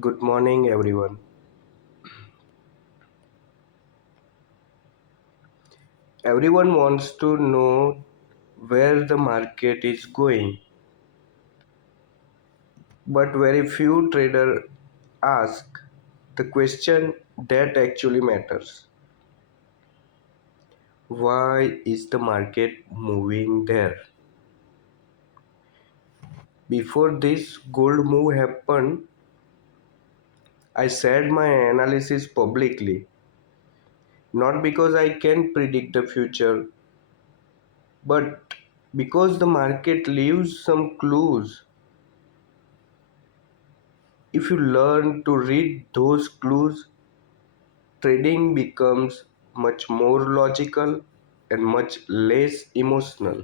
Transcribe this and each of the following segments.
Good morning, everyone. Everyone wants to know where the market is going, but very few traders ask the question that actually matters. Why is the market moving there? Before this gold move happened, I said my analysis publicly, not because I can predict the future, but because the market leaves some clues. If you learn to read those clues, trading becomes much more logical and much less emotional.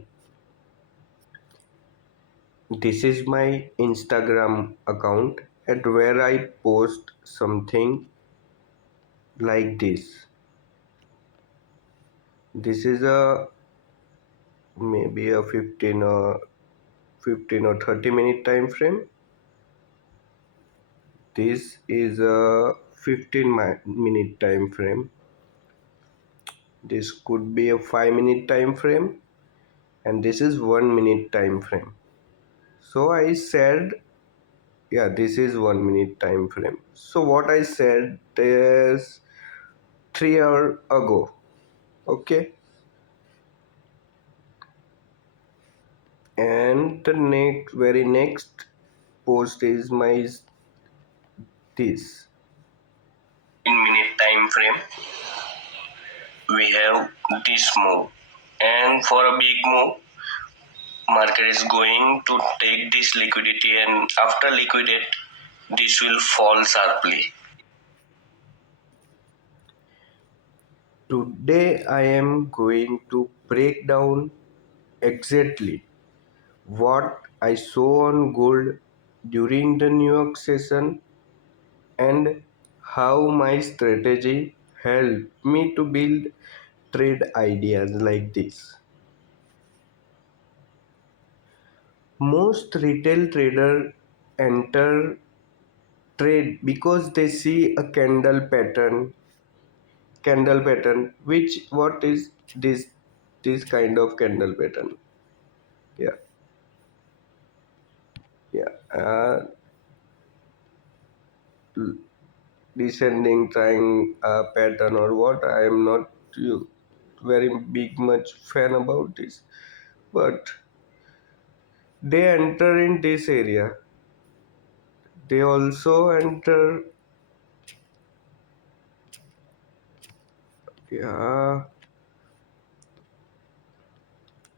This is my Instagram account at where I post something like this. This is a maybe a 15 or 30 minute time frame. This is a 15 minute time frame. This could be a 5 minute time frame, and this is 1 minute time frame. So I said, yeah, this is 1 minute time frame. So what I said is 3 hours ago. Okay, and the very next post is my this. In minute time frame, we have this move, and for a big move, market is going to take this liquidity, and after liquidate, this will fall sharply. Today I am going to break down exactly what I saw on gold during the New York session and how my strategy helped me to build trade ideas like this. Most retail traders enter trade because they see a candle pattern, which what is this kind of candle pattern. Yeah, yeah. Descending trying pattern or what, I am not you very big much fan about this, but they enter in this area. They also enter, yeah,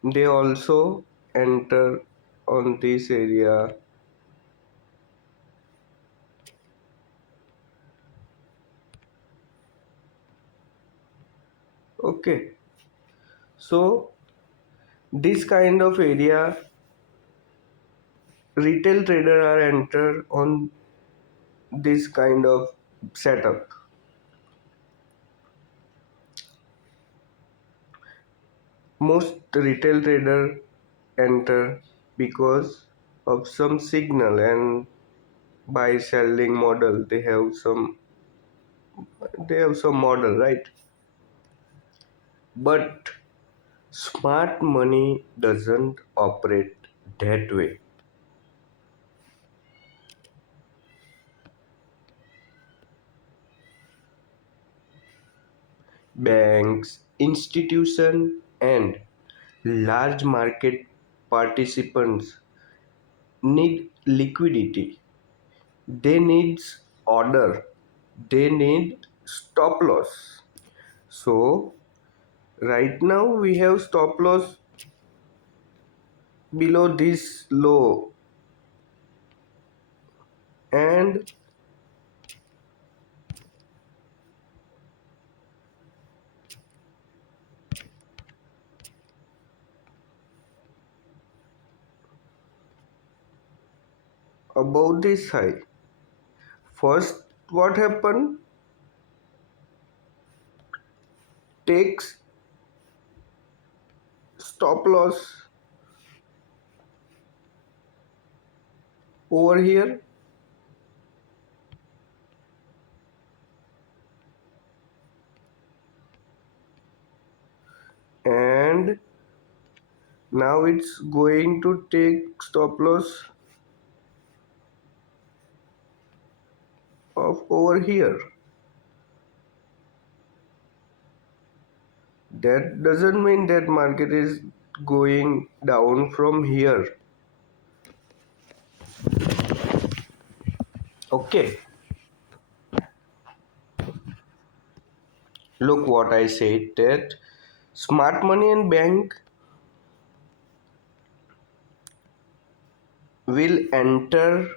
they also enter on this area. Okay, so this kind of area retail trader are enter on this kind of setup. Most retail trader enter because of some signal, and by selling model they have some model, right? But smart money doesn't operate that way. Banks, institution, and large market participants need liquidity. They need order. They need stop loss. So right now we have stop loss below this low, and above this high. First, what happened? Takes stop loss over here, Now it's going to take stop loss of over here. That doesn't mean that market is going down from here. Okay, look what I said, that smart money and bank will enter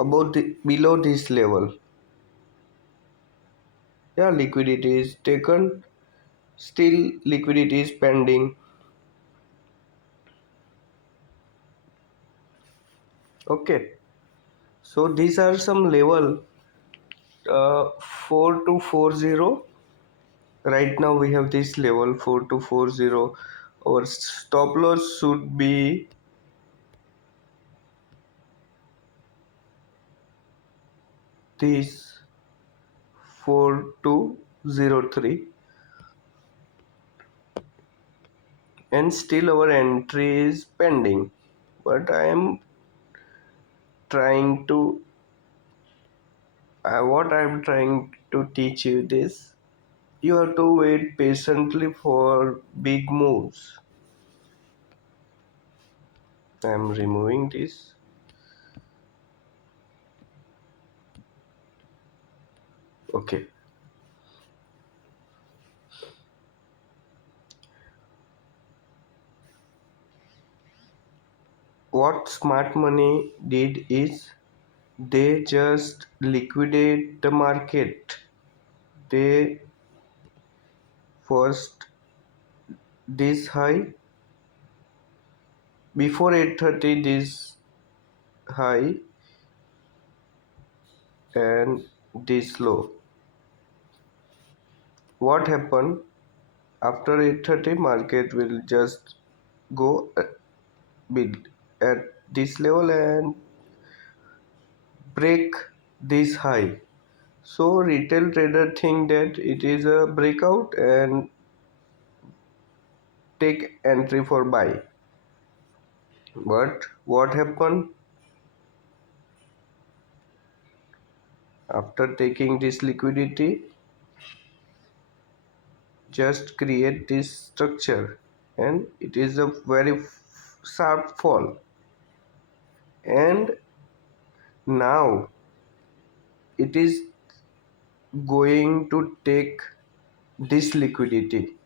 about below this level. Yeah, liquidity is taken, still liquidity is pending. Okay, so these are some level 4240. Right now we have this level 4240. Our stop loss should be this 4203, and still our entry is pending. But I am trying to what I am trying to teach you this, you have to wait patiently for big moves. I am removing this. Okay, what smart money did is they just liquidate the market. They first this high, before 8:30 this high, and this low. What happened after 8:30? Market will just go bid at this level and break this high. So retail trader think that it is a breakout and take entry for buy. But what happened after taking this liquidity? Just create this structure, and it is a very sharp fall. And now it is going to take this liquidity.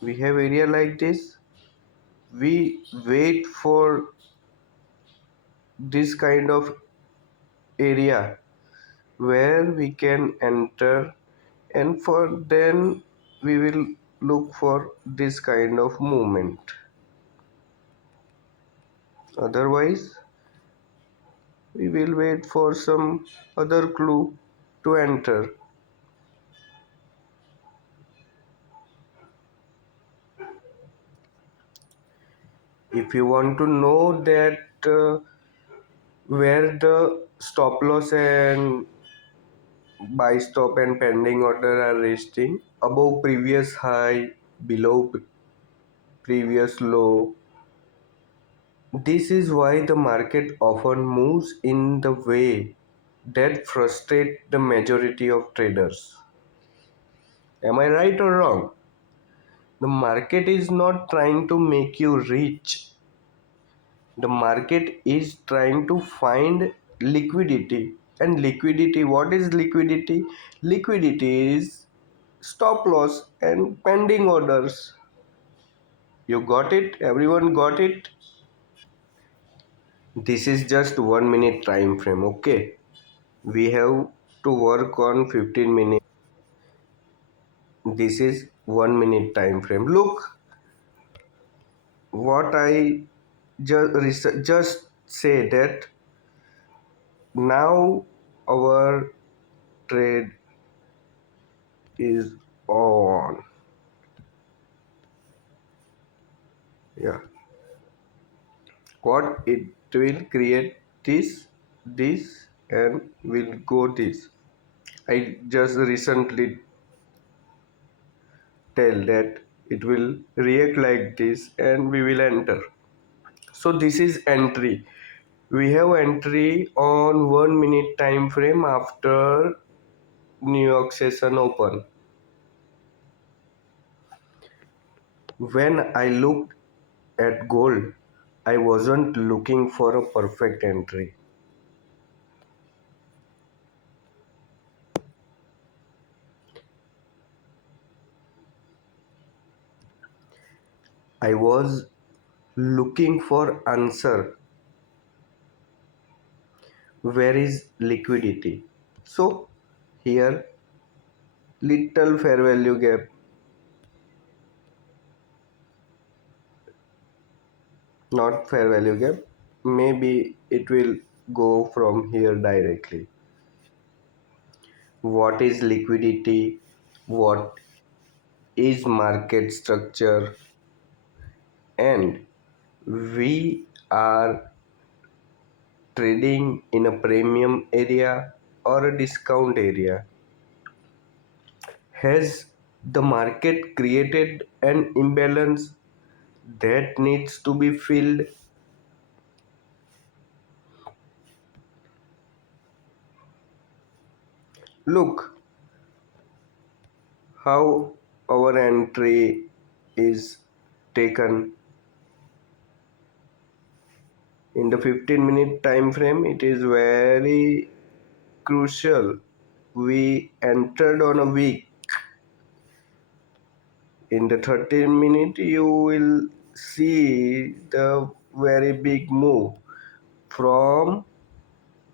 We have area like this, we wait for this kind of area where we can enter, and for then we will look for this kind of movement. Otherwise we will wait for some other clue to enter. If you want to know that where the stop loss and buy stop and pending order are resting above previous high, below previous low, this is why the market often moves in the way that frustrate the majority of traders. Am I right or wrong? The market is not trying to make you rich. The market is trying to find liquidity. And liquidity, what is liquidity? Liquidity is stop loss and pending orders. You got it? Everyone got it? This is just 1 minute time frame. Okay, we have to work on 15 minutes. This is 1 minute time frame. Look what I just say, that now our trade is on. Yeah, what it will create this. and we'll go this. I just recently tell that it will react like this and we will enter. So this is entry. We have entry on 1 minute time frame after New York session open. When I looked at gold, I wasn't looking for a perfect entry. I was looking for answer. Where is liquidity? So here little fair value gap, not fair value gap. Maybe it will go from here directly. What is liquidity? What is market structure? And we are trading in a premium area or a discount area. Has the market created an imbalance that needs to be filled? Look how our entry is taken in the 15-minute time frame. It is very crucial. We entered on a week. In the 13 minute you will see the very big move from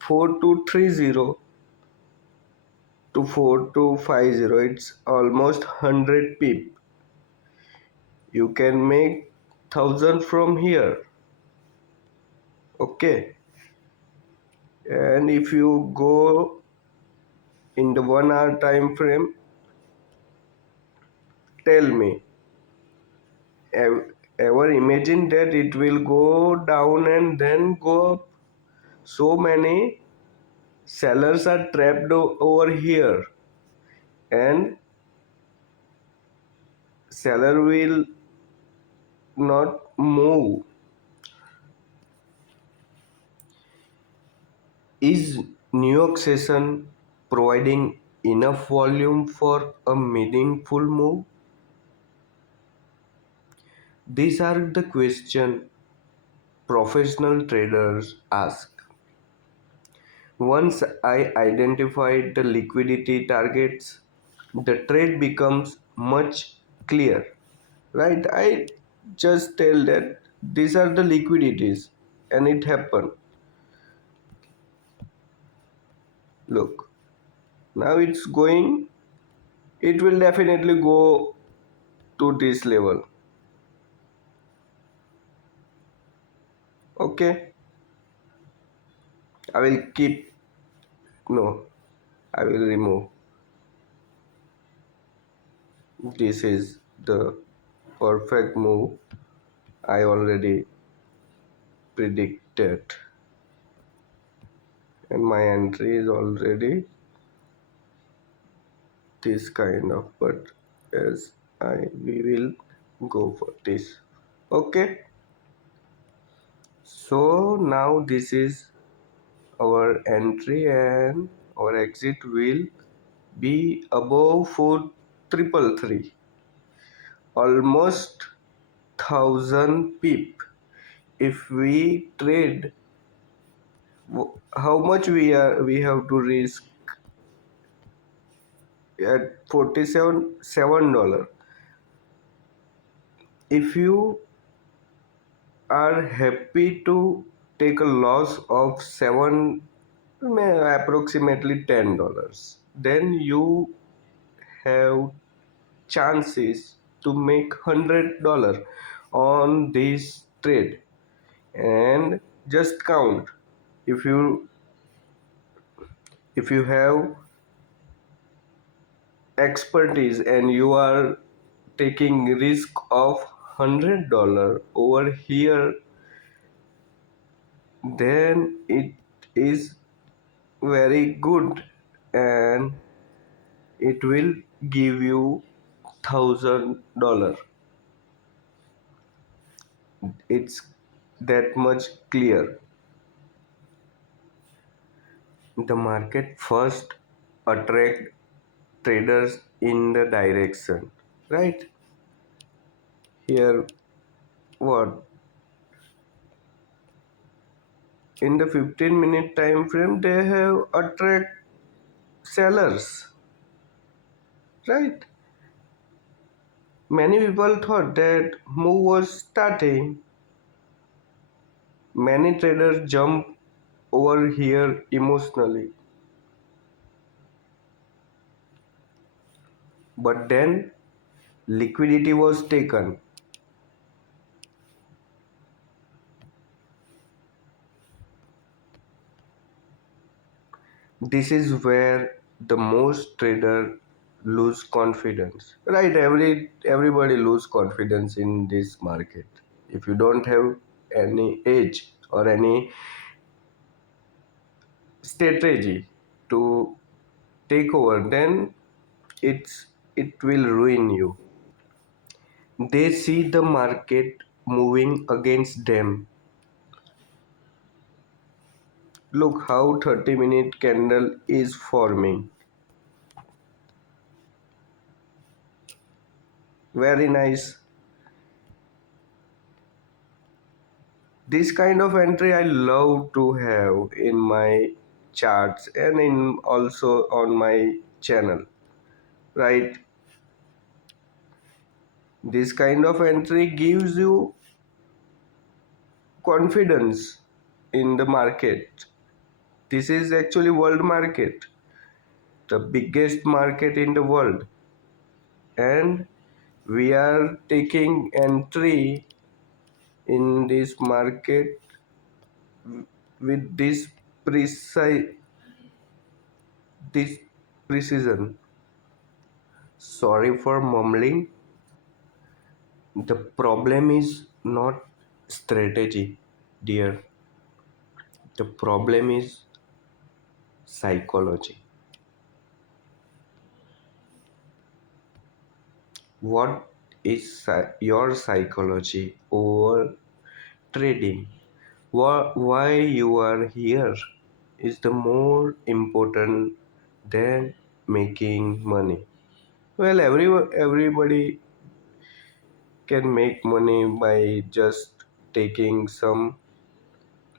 4230 to 4250. It's almost 100 pip. You can make 1000 from here. Okay, and if you go in the 1 hour time frame, tell me, ever imagine that it will go down and then go up? So many sellers are trapped over here, and seller will not move. Is New York session providing enough volume for a meaningful move? These are the questions professional traders ask. Once I identified the liquidity targets, the trade becomes much clearer. Right? I just tell that these are the liquidities and it happened. Look, now it's going, it will definitely go to this level. Okay, I will keep, no, I will remove. This is the perfect move I already predicted, and my entry is already this kind of, but as I we will go for this. Okay, so now this is our entry and our exit will be above 4333, almost 1000 pip. If we trade, how much we have to risk at 47 $7. If you are happy to take a loss of 7, approximately $10, then you have chances to make $100 on this trade. And just count, if you have expertise and you are taking risk of $100 over here, then it is very good, and it will give you $1,000. It's that much clear. The market first attract traders in the direction, right? Here, what in the 15-minute time frame they have attract sellers, right? Many people thought that move was starting. Many traders jump over here emotionally, but then liquidity was taken. This is where the most trader lose confidence, right? Everybody lose confidence in this market. If you don't have any edge or any strategy to take over, then it will ruin you. They see the market moving against them. Look how 30-minute candle is forming. Very nice. This kind of entry I love to have in my charts and in also on my channel, right? This kind of entry gives you confidence in the market. This is actually world market, the biggest market in the world, and we are taking entry in this market with precise this precision. Sorry for mumbling. The problem is not strategy, dear. The problem is psychology. What is your psychology over trading? Why you are here is the more important than making money. Well, everybody can make money by just taking some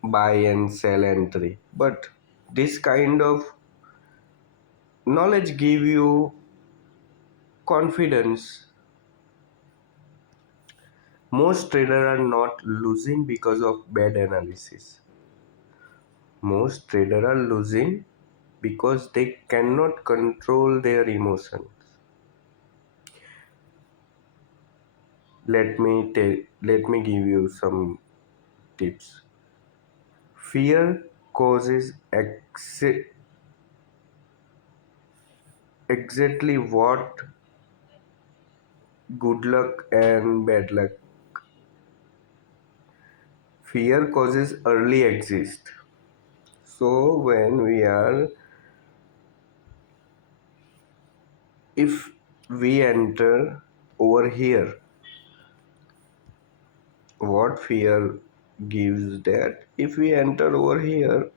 buy and sell entry, but this kind of knowledge give you confidence. Most traders are not losing because of bad analysis. Most traders are losing because they cannot control their emotions. Let me give you some tips. Fear causes exactly what good luck and bad luck. Fear causes early exit. So when we are, if we enter over here, what fear gives that if we enter over here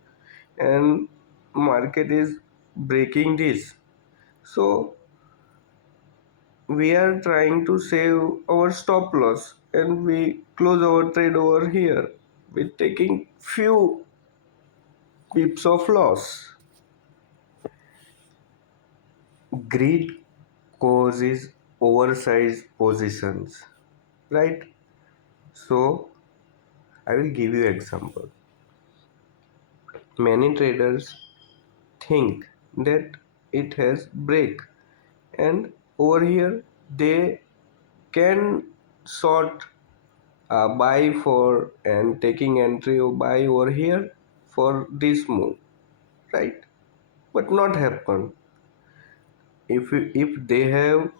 and market is breaking this, so we are trying to save our stop loss and we close our trade over here with taking few pips of loss. Greed causes oversized positions, right? So I will give you example. Many traders think that it has break, and over here they can sort buy for and taking entry or buy over here for this move, right? But not happen. If they have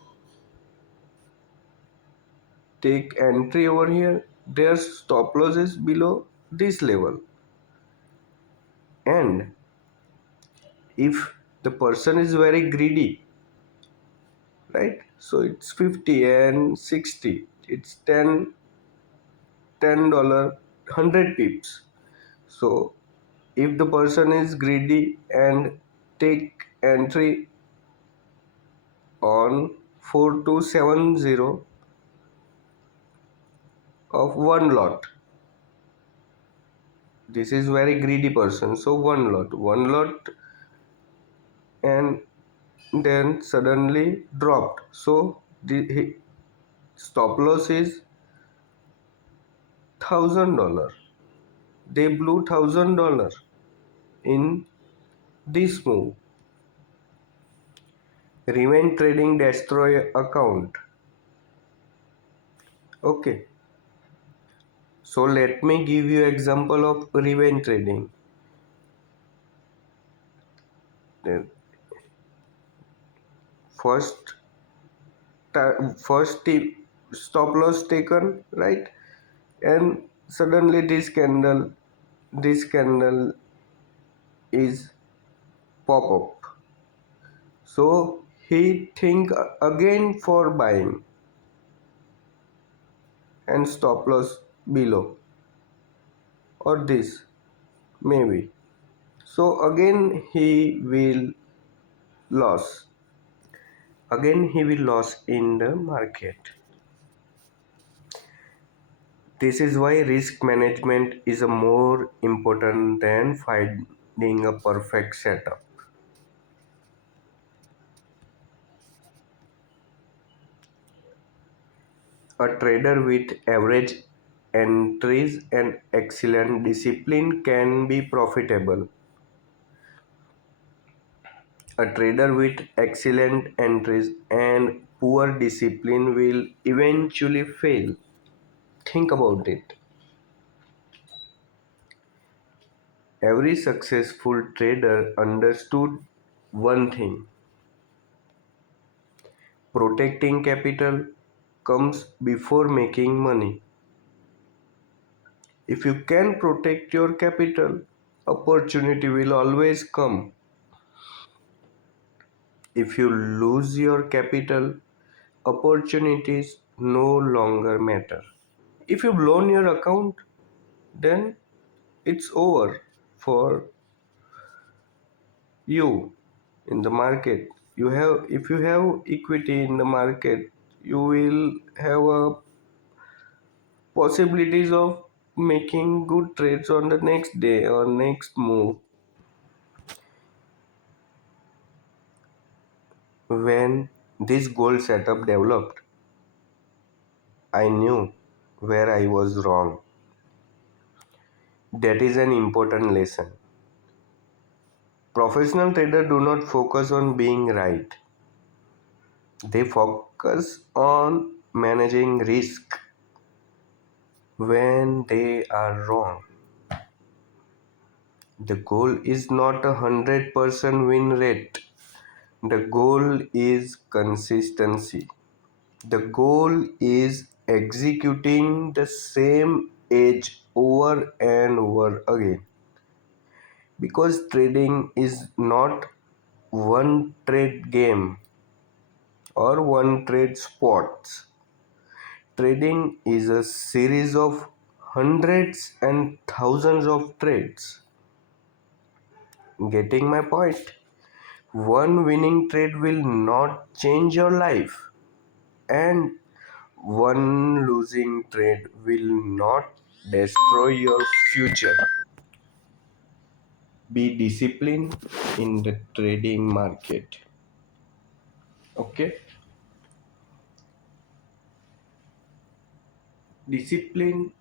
take entry over here, their stop loss is below this level, and If the person is very greedy, right? So it's 50 and 60. It's 10 dollar, 100 pips. So if the person is greedy and take entry on 4270 of one lot, this is very greedy person. So one lot, and then suddenly dropped. So the stop loss is $1,000. They blew $1,000 in this move. Revenge trading destroy account. Okay, so let me give you example of revenge trading. The first first tip, stop loss taken, right? And suddenly this candle is pop up. So he think again for buying and stop loss below or this maybe. So loss. Again he will lose in the market. This is why risk management is a more important than finding a perfect setup. A trader with average entries and excellent discipline can be profitable. A trader with excellent entries and poor discipline will eventually fail. Think about it. Every successful trader understood one thing: protecting capital comes before making money. If you can protect your capital, opportunity will always come. If you lose your capital, opportunities no longer matter. If you blown your account, then it's over for you in the market. If you have equity in the market, you will have a possibilities of making good trades on the next day or next move. When this goal setup developed, I knew where I was wrong. That is an important lesson. Professional traders do not focus on being right. They focus on managing risk when they are wrong. The goal is not 100% win rate. The goal is consistency. The goal is executing the same edge over and over again. Because trading is not one trade game or one trade sports. Trading is a series of hundreds and thousands of trades. Getting my point? One winning trade will not change your life, and one losing trade will not destroy your future. Be disciplined in the trading market. Okay? Discipline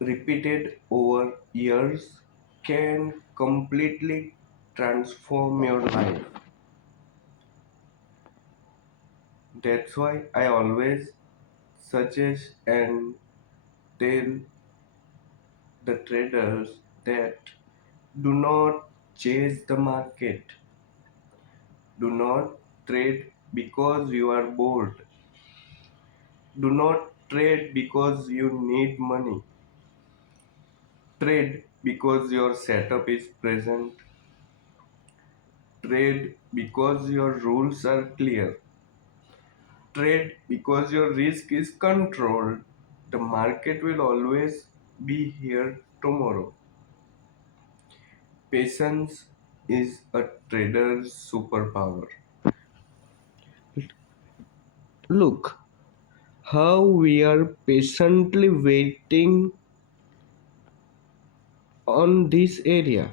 repeated over years can completely transform your life. That's why I always suggest and tell the traders that do not chase the market. Do not trade because you are bored. Do not trade because you need money. Trade because your setup is present. Trade because your rules are clear. Trade because your risk is controlled. The market will always be here tomorrow. Patience is a trader's superpower. Look how we are patiently waiting on this area.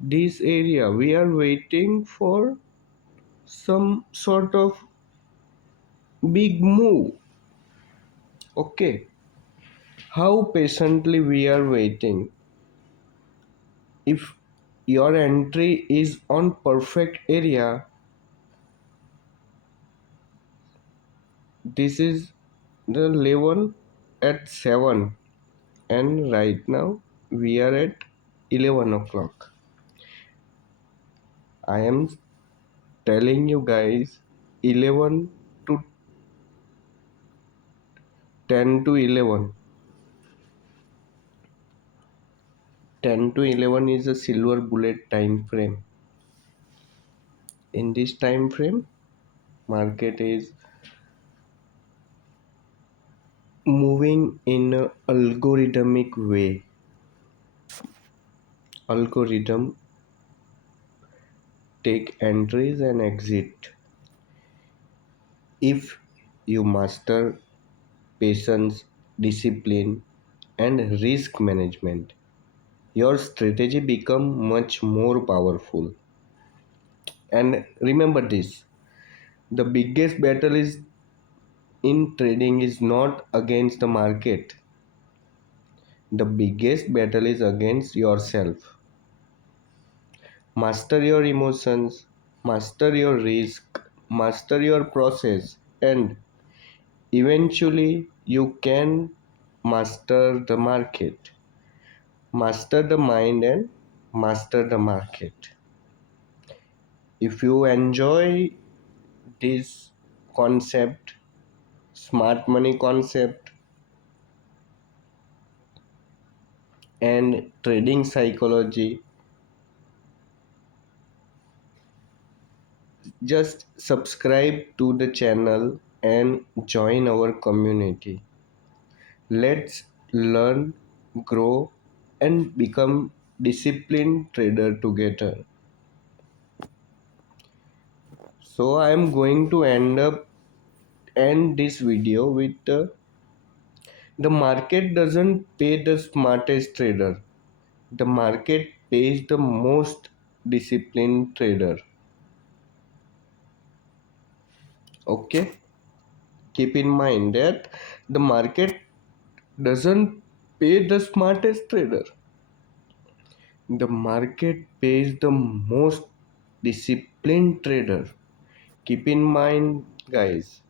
This area, we are waiting for some sort of big move. Okay, how patiently we are waiting. If your entry is on perfect area, this is the level at 7, and right now we are at 11 o'clock. I am telling you guys, 11 to 10 to 11. 10 to 11 is a silver bullet time frame. In this time frame, market is moving in a algorithmic way. Algorithm take entries and exit. If you master patience, discipline, and risk management, your strategy become much more powerful. And remember this, the biggest battle is in trading is not against the market. The biggest battle is against yourself. Master your emotions, master your risk, master your process, and eventually you can master the market. Master the mind and master the market. If you enjoy this concept, smart money concept, and trading psychology, just subscribe to the channel and join our community. Let's learn, grow, and become disciplined trader together. So I am going to end this video with the market doesn't pay the smartest trader. The market pays the most disciplined trader. Okay? Keep in mind that the market doesn't pay the smartest trader. The market pays the most disciplined trader. Keep in mind, guys.